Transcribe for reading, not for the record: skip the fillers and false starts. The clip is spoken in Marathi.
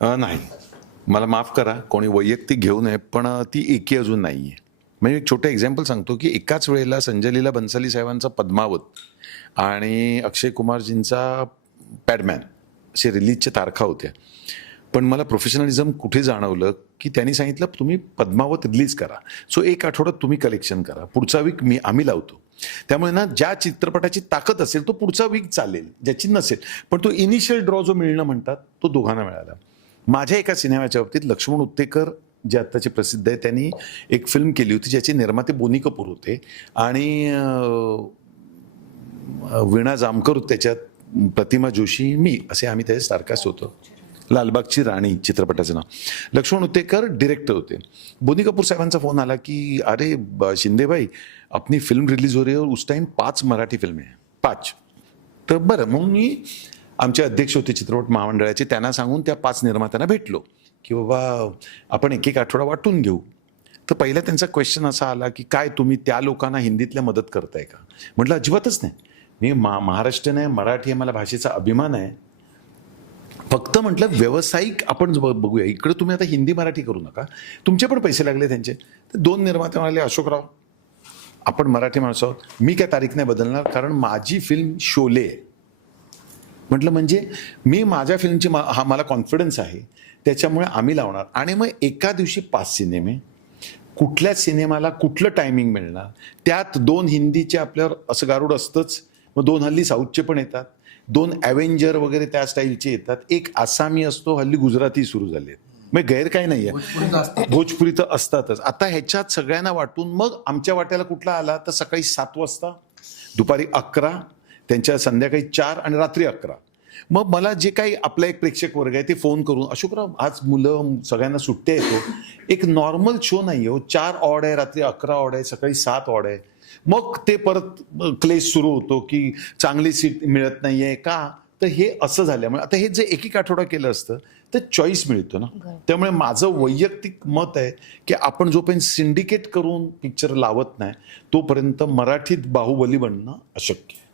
नाही, मला माफ करा, कोणी वैयक्तिक घेऊ नये, पण ती एकी अजून नाही आहे. म्हणजे एक छोटं एक्झाम्पल सांगतो, की एकाच वेळेला संजय लीला बन्साली साहेबांचा पद्मावत आणि अक्षय कुमारजींचा पॅडमॅन असे रिलीजच्या तारखा होत्या. पण मला प्रोफेशनलिझम कुठे जाणवलं, की त्यांनी सांगितलं तुम्ही पद्मावत रिलीज करा. सो एक आठवड्यात तुम्ही कलेक्शन करा. पुढचा वीक आम्ही लावतो. त्यामुळे ना ज्या चित्रपटाची ताकद असेल तो पुढचा वीक चालेल, ज्याची नसेल. पण तो इनिशियल ड्रॉ जो मिळणं म्हणतात, तो दोघांना मिळाला. माझ्या एका सिनेमाच्या बाबतीत लक्ष्मण उत्तेकर जे आत्ताचे प्रसिद्ध आहे, त्यांनी एक फिल्म केली होती ज्याचे निर्माते बोनी कपूर होते आणि वीणा जामकर त्याच्यात, प्रतिमा जोशी, मी असे आम्ही त्याचे स्टारकास्ट होतो. लालबागची राणी चित्रपटाचं नाव. लक्ष्मण उत्तेकर डिरेक्टर होते. बोनी कपूर साहेबांचा फोन आला की अरे शिंदे भाई, अपनी फिल्म रिलीज हो रही है और उस टाइम 5 मराठी फिल्में हैं, 5. तर बरं, म्हणून मी आमचे अध्यक्ष होते चित्रपट महामंडळाचे, त्यांना सांगून त्या 5 निर्मात्यांना भेटलो की बाबा आपण एक आठवडा वाटून घेऊ. तर पहिला त्यांचा क्वेश्चन असा आला की काय तुम्ही त्या लोकांना हिंदीतल्या मदत करताय का? म्हटलं अजिबातच नाही. मी महाराष्ट्रीयन आहे, मराठी आहे, मला भाषेचा अभिमान आहे. फक्त म्हटलं व्यावसायिक आपण बघूया. इकडे तुम्ही आता हिंदी मराठी करू नका, तुमचे पण पैसे लागले त्यांचे. तर 2 निर्माते म्हणाले अशोकराव आपण मराठी माणसं आहोत, मी काय तारीख नाही बदलणार, कारण माझी फिल्म शोले आहे. म्हटलं म्हणजे मी माझ्या फिल्मची हा मला कॉन्फिडन्स आहे, त्याच्यामुळे आम्ही लावणार. आणि मग एका दिवशी 5 सिनेमे, कुठल्या सिनेमाला कुठलं टायमिंग मिळणार, त्यात 2 हिंदीचे आपल्यावर असं गारुड असतंच, मग 2 हल्ली साऊथचे पण येतात, 2 ॲव्हेंजर वगैरे त्या स्टाईलचे येतात, एक आसामी असतो, हल्ली गुजराती सुरू झाले. मग गैर काही नाही आहे, भोजपुरी तर असतातच. आता ह्याच्यात सगळ्यांना वाटून मग आमच्या वाट्याला कुठला आला तर सकाळी 7 वाजता, दुपारी 11, त्यांच्या संध्याकाळी 4 आणि रात्री 11. मग मला जे काही आपला एक प्रेक्षक वर्ग आहे ते फोन करून अशोकराव आज मुलं सगळ्यांना सुट्ट्या येतो, एक नॉर्मल शो नाही हो, 4 ऑड आहे, रात्री 11 ऑड आहे, सकाळी 7 ऑड आहे. मग ते परत क्लेश सुरू होतो की चांगली सीट मिळत नाहीये का. तर हे असं झाल्यामुळे आता हे जे एक आठवडा केलं असतं तर चॉईस मिळतो ना. त्यामुळे माझं वैयक्तिक मत आहे की आपण जोपर्यंत सिंडिकेट करून पिक्चर लावत नाही तोपर्यंत मराठीत बाहुबली बनणं अशक्य आहे.